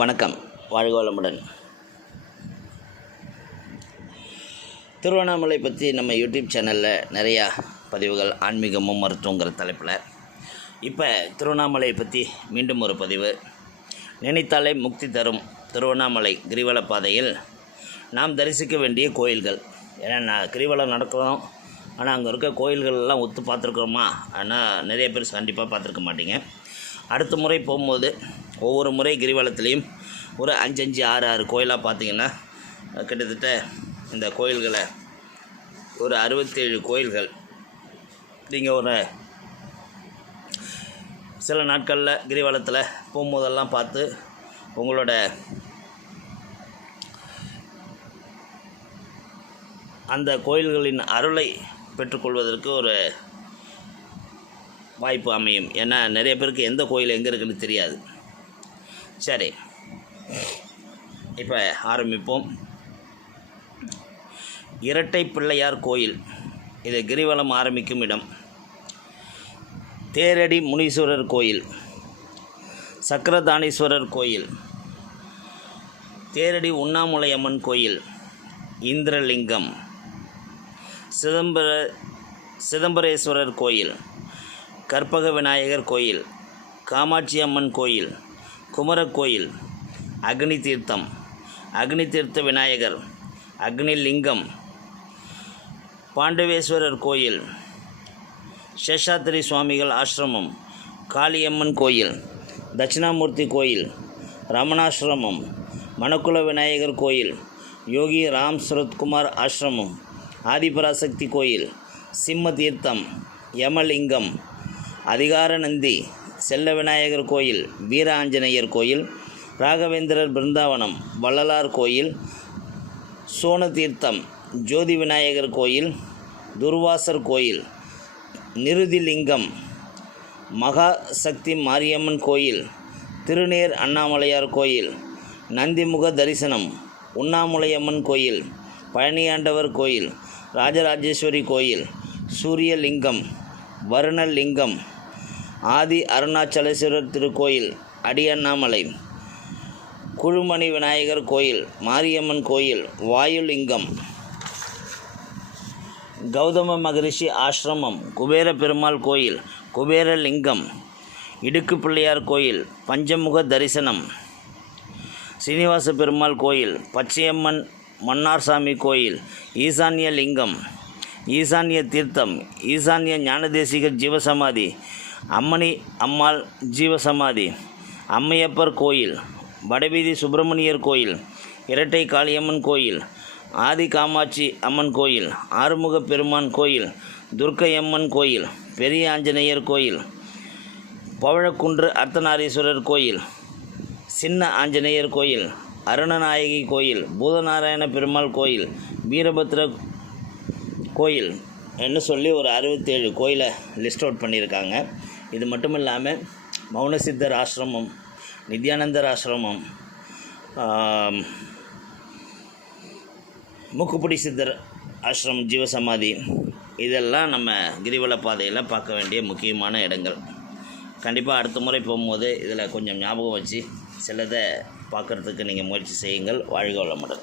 வணக்கம். வாழ்க வளமுடன் திருவண்ணாமலை பற்றி நம்ம யூடியூப் சேனலில் நிறையா பதிவுகள் ஆன்மீகமும் மருத்துவங்கிற தலைப்பில். இப்போ திருவண்ணாமலை பற்றி மீண்டும் ஒரு பதிவு. நினைத்தாலே முக்தி தரும் திருவண்ணாமலை கிரிவல பாதையில் நாம் தரிசிக்க வேண்டிய கோயில்கள். ஏன்னா நான் கிரிவலம் நடக்கிறோம் ஆனால் அங்கே இருக்க கோயில்கள் எல்லாம் ஒத்து பார்த்துருக்குறோமா? ஆனால் நிறைய பேர் கண்டிப்பாக பார்த்துருக்க மாட்டீங்க. அடுத்த முறை போகும்போது ஒவ்வொரு முறை கிரிவலத்துலேயும் ஒரு அஞ்சு அஞ்சு ஆறு ஆறு கோயிலாக பார்த்தீங்கன்னா கிட்டத்தட்ட இந்த கோயில்களை ஒரு அறுபத்தேழு கோயில்கள். நீங்கள் ஒரு சில நாட்களில் கிரிவலத்தில் போகும்போதெல்லாம் பார்த்து உங்களோட அந்த கோயில்களின் அருளை பெற்றுக்கொள்வதற்கு ஒரு வாய்ப்பு அமையும். ஏன்னா நிறைய பேருக்கு எந்த கோயில் எங்கே இருக்குன்னு தெரியாது. சரி. இப்போ ஆரம்பிப்போம். இரட்டை பிள்ளையார் கோயில். இது கிரிவலம் ஆரம்பிக்கும் இடம். தேரடி முனீஸ்வரர் கோயில். சக்கரதானீஸ்வரர் கோயில். தேரடி உண்ணாமுலையம்மன் கோயில். இந்திரலிங்கம். சிதம்பர சிதம்பரேஸ்வரர் கோயில். கற்பக விநாயகர் கோயில். காமாட்சி அம்மன் கோயில். குமரக் கோயில் அக்னி தீர்த்தம் அக்னி தீர்த்த விநாயகர் அக்னி லிங்கம் பாண்டவேஸ்வரர் கோயில் சேஷாத்திரி சுவாமிகள் ஆசிரமம் காளியம்மன் கோயில் தட்சிணாமூர்த்தி கோயில் ரமணாசிரமம் மணக்குல விநாயகர் கோயில் யோகி ராம் சுரத்குமார் ஆசிரமம் ஆதிபராசக்தி கோயில் சிம்ம தீர்த்தம் யமலிங்கம் அதிகாரநந்தி செல்ல விநாயகர் கோயில் வீர ஆஞ்சநேயர் கோயில் ராகவேந்திரர் பிருந்தாவனம் வள்ளலார் கோயில் சோனதீர்த்தம் ஜோதி விநாயகர் கோயில் துர்வாசர் கோயில் நிருதிலிங்கம் மகா சக்தி மாரியம்மன் கோயில் திருநேர் அண்ணாமலையார் கோயில் நந்திமுக தரிசனம் உண்ணாமுலையம்மன் கோயில் பழனியாண்டவர் கோயில் ராஜராஜேஸ்வரி கோயில் சூரியலிங்கம் வருணலிங்கம் ஆதி அருணாச்சலேஸ்வரர் திருக்கோயில் அடியண்ணாமலை. குழுமணி விநாயகர் கோயில் மாரியம்மன் கோயில் வாயுலிங்கம். கௌதம மகரிஷி ஆசிரமம் குபேர பெருமாள் கோயில் குபேரலிங்கம் இடுக்கு பிள்ளையார் கோயில் பஞ்சமுக தரிசனம். சீனிவாச பெருமாள் கோயில் பச்சையம்மன் மன்னார்சாமி கோயில் ஈசான்ய லிங்கம். ஈசான்ய தீர்த்தம் ஈசான்ய ஞானதேசிகர் ஜீவசமாதி அம்மணி அம்மாள் ஜீவசமாதி அம்மையப்பர் கோயில் வடவீதி சுப்பிரமணியர் கோயில் இரட்டை காளியம்மன் கோயில் ஆதி காமாட்சி அம்மன் கோயில் ஆறுமுக பெருமான் கோயில் துர்க்கையம்மன் கோயில் பெரிய ஆஞ்சநேயர் கோயில் பவழக்குன்று அர்த்தநாரீஸ்வரர் கோயில் சின்ன ஆஞ்சநேயர் கோயில் அருணநாயகி கோயில் பூதநாராயண பெருமாள் கோயில் வீரபத்ர கோயில் என்று சொல்லி ஒரு அறுபத்தேழு கோயிலை லிஸ்ட் அவுட் பண்ணியிருக்காங்க. இது மட்டும் இல்லாமல் மௌனசித்தர் ஆசிரமம் நித்யானந்தர் ஆசிரமம் மூக்குப்பிடி சித்தர் ஆசிரம் ஜீவசமாதி இதெல்லாம் நம்ம கிரிவல பாதையில் பார்க்க வேண்டிய முக்கியமான இடங்கள். கண்டிப்பாக அடுத்த முறை போகும்போது இதில் கொஞ்சம் ஞாபகம் வச்சு சிலதை பார்க்குறதுக்கு நீங்கள் முயற்சி செய்யுங்கள். வாழ்க வளமுடன்.